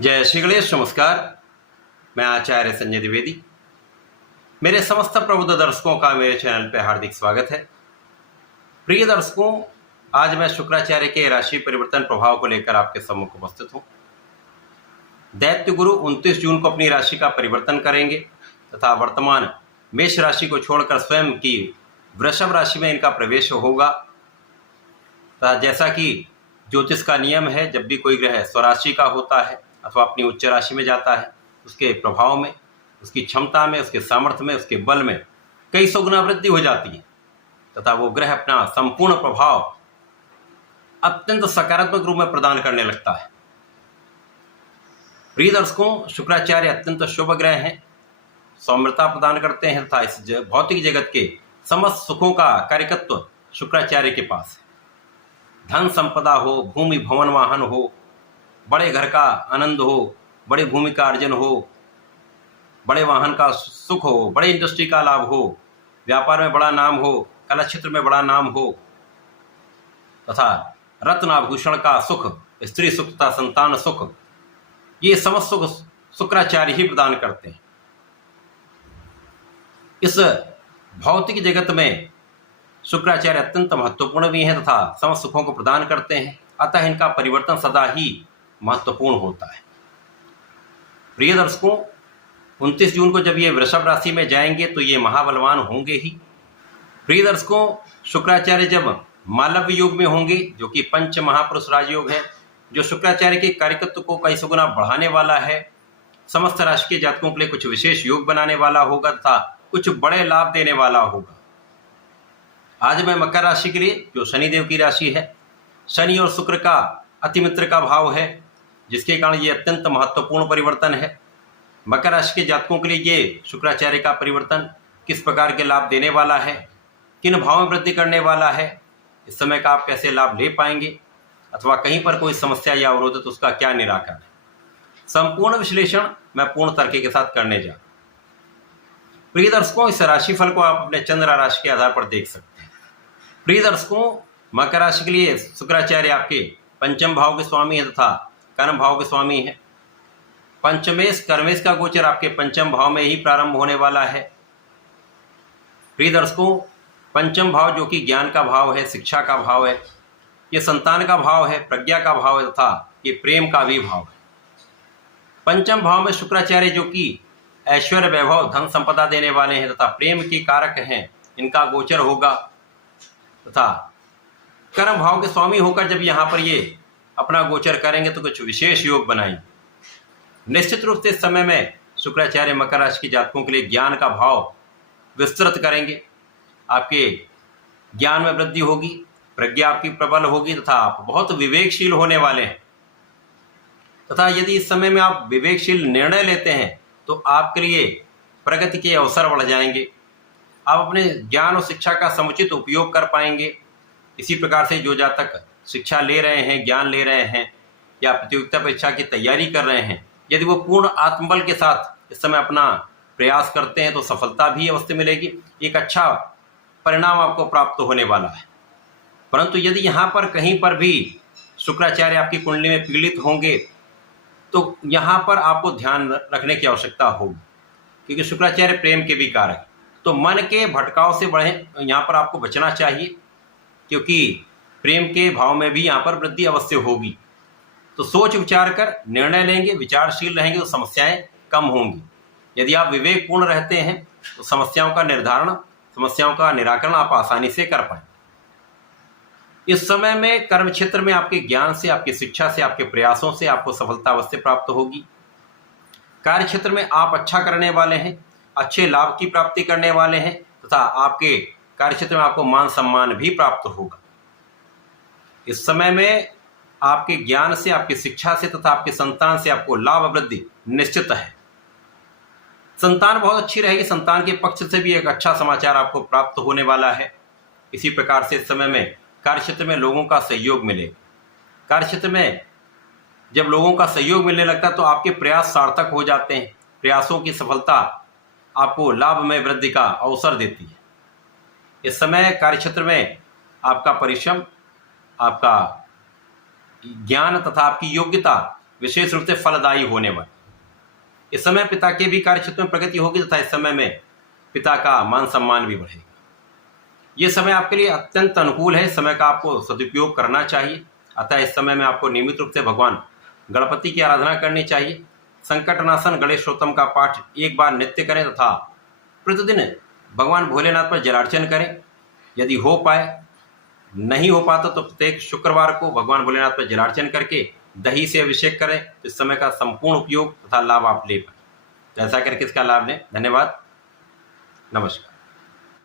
जय श्री गणेश। नमस्कार, मैं आचार्य संजय द्विवेदी। मेरे समस्त प्रबुद्ध दर्शकों का मेरे चैनल पर हार्दिक स्वागत है। प्रिय दर्शकों, आज मैं शुक्राचार्य के राशि परिवर्तन प्रभाव को लेकर आपके सम्मुख उपस्थित हूँ। दैत्य गुरु 29 जून को अपनी राशि का परिवर्तन करेंगे तथा वर्तमान मेष राशि को छोड़कर स्वयं की वृषभ राशि में इनका प्रवेश होगा। तथा जैसा कि ज्योतिष का नियम है, जब भी कोई ग्रह स्वराशि का होता है अथवा अपनी उच्च राशि में जाता है, उसके प्रभाव में, उसकी क्षमता में, उसके सामर्थ्य में, उसके बल में कई सौ गुना वृद्धि हो जाती है तथा वो ग्रह अपना संपूर्ण प्रभाव अत्यंत सकारात्मक रूप में प्रदान करने लगता है। प्रिय दर्शकों, शुक्राचार्य अत्यंत शुभ ग्रह हैं, सौम्यता प्रदान करते हैं तथा इस भौतिक जगत के समस्त सुखों का कारकत्व शुक्राचार्य के पास है। धन संपदा हो, भूमि भवन वाहन हो, बड़े घर का आनंद हो, बड़ी भूमि का अर्जन हो, बड़े वाहन का सुख हो, बड़े इंडस्ट्री का लाभ हो, व्यापार में बड़ा नाम हो, कला क्षेत्र में बड़ा नाम हो तथा रत्नाभूषण का सुख, स्त्री सुख तथा संतान सुख, ये समस्त सुख शुक्राचार्य ही प्रदान करते हैं। इस भौतिक जगत में शुक्राचार्य अत्यंत महत्वपूर्ण भी हैं तथा समस्त सुखों को प्रदान करते हैं, अतः इनका परिवर्तन सदा ही महत्वपूर्ण होता है। प्रिय दर्शकों, 29 जून को जब ये वृषभ राशि में जाएंगे तो ये महाबलवान होंगे ही। प्रिय दर्शकों, शुक्राचार्य जब मालव्य योग में होंगे, जो कि पंच महापुरुष राजयोग है, जो शुक्राचार्य के कार्यकत्व को कई सौ गुना बढ़ाने वाला है, समस्त राशि के जातकों के लिए कुछ विशेष योग बनाने वाला होगा तथा कुछ बड़े लाभ देने वाला होगा। आज मैं मकर राशि के लिए, जो शनिदेव की राशि है, शनि और शुक्र का अतिमित्र का भाव है, जिसके कारण ये अत्यंत महत्वपूर्ण परिवर्तन है। मकर राशि के जातकों के लिए ये शुक्राचार्य का परिवर्तन किस प्रकार के लाभ देने वाला है, किन भाव में वृद्धि करने वाला है, इस समय का आप कैसे लाभ ले पाएंगे अथवा कहीं पर कोई समस्या या अवरोध है तो उसका क्या निराकरण है, संपूर्ण विश्लेषण मैं पूर्ण तर्क के साथ करने जा। प्रिय दर्शकों, इस राशिफल को आप अपने चंद्र राशि के आधार पर देख सकते हैं। प्रिय दर्शकों, मकर राशि के लिए शुक्राचार्य आपके पंचम भाव के स्वामी है तथा कर्म भाव के स्वामी है। पंचमेश कर्मेश का गोचर आपके पंचम भाव में ही प्रारंभ होने वाला है। प्रिय दर्शकों, पंचम भाव जो कि ज्ञान का भाव है, शिक्षा का भाव है, ये संतान का भाव है, प्रज्ञा का भाव है तथा ये प्रेम का भी भाव है। पंचम भाव में शुक्राचार्य जो कि ऐश्वर्य वैभव धन संपदा देने वाले हैं तथा प्रेम के कारक हैं, इनका गोचर होगा तथा कर्म भाव के स्वामी होकर जब यहाँ पर ये अपना गोचर करेंगे तो कुछ विशेष योग बनाएंगे। निश्चित रूप से इस समय में शुक्राचार्य मकर राशि के जातकों के लिए ज्ञान का भाव विस्तृत करेंगे। आपके ज्ञान में वृद्धि होगी, प्रज्ञा आपकी प्रबल होगी तथा आप बहुत विवेकशील होने वाले हैं तथा यदि इस समय में आप विवेकशील निर्णय लेते हैं तो आपके लिए प्रगति के अवसर बढ़ जाएंगे। आप अपने ज्ञान और शिक्षा का समुचित उपयोग कर पाएंगे। इसी प्रकार से जो जातक शिक्षा ले रहे हैं, ज्ञान ले रहे हैं या प्रतियोगिता परीक्षा की तैयारी कर रहे हैं, यदि वो पूर्ण आत्मबल के साथ इस समय अपना प्रयास करते हैं तो सफलता भी अवश्य मिलेगी, एक अच्छा परिणाम आपको प्राप्त होने वाला है। परंतु यदि यहाँ पर कहीं पर भी शुक्राचार्य आपकी कुंडली में पीड़ित होंगे तो यहाँ पर आपको ध्यान रखने की आवश्यकता होगी, क्योंकि शुक्राचार्य प्रेम के भी कारक है। तो मन के भटकाव से बढ़े यहाँ पर आपको बचना चाहिए, क्योंकि प्रेम के भाव में भी यहाँ पर वृद्धि अवश्य होगी। तो सोच विचार कर निर्णय लेंगे, विचारशील रहेंगे तो समस्याएं कम होंगी। यदि आप विवेकपूर्ण रहते हैं तो समस्याओं का निर्धारण, समस्याओं का निराकरण आप आसानी से कर पाएंगे। इस समय में कर्म क्षेत्र में आपके ज्ञान से, आपकी शिक्षा से, आपके प्रयासों से आपको सफलता अवश्य प्राप्त होगी। कार्य क्षेत्र में आप अच्छा करने वाले हैं, अच्छे लाभ की प्राप्ति करने वाले हैं तथा आपके कार्य क्षेत्र में आपको मान सम्मान भी प्राप्त होगा। इस समय में आपके ज्ञान से, आपकी शिक्षा से तथा आपके संतान से आपको लाभ वृद्धि निश्चित है। संतान बहुत अच्छी रहेगी, संतान के पक्ष से भी एक अच्छा समाचार आपको प्राप्त होने वाला है। इसी प्रकार से इस समय में कार्य क्षेत्र में लोगों का सहयोग मिलेगा। कार्य क्षेत्र में जब लोगों का सहयोग मिलने लगता है तो आपके प्रयास सार्थक हो जाते हैं। प्रयासों की सफलता आपको लाभ में वृद्धि का अवसर देती है। इस समय कार्य क्षेत्र में आपका परिश्रम, आपका ज्ञान तथा आपकी योग्यता विशेष रूप से फलदायी होने वाली। इस समय पिता के भी कार्य क्षेत्र में प्रगति होगी तथा इस समय में पिता का मान सम्मान भी बढ़ेगा। ये समय आपके लिए अत्यंत अनुकूल है। इस समय का आपको सदुपयोग करना चाहिए। अतः इस समय में आपको नियमित रूप से भगवान गणपति की आराधना करनी चाहिए। संकटनाशन गणेशोत्तम का पाठ एक बार नित्य करें तथा प्रतिदिन भगवान भोलेनाथ पर जलार्चन करें। यदि हो पाए, नहीं हो पाता तो प्रत्येक शुक्रवार को भगवान भोलेनाथ पर जलार्चन करके दही से अभिषेक करें। इस समय का संपूर्ण उपयोग तथा लाभ आप ले पाए। तो ऐसा करके इसका लाभ लें। धन्यवाद। नमस्कार।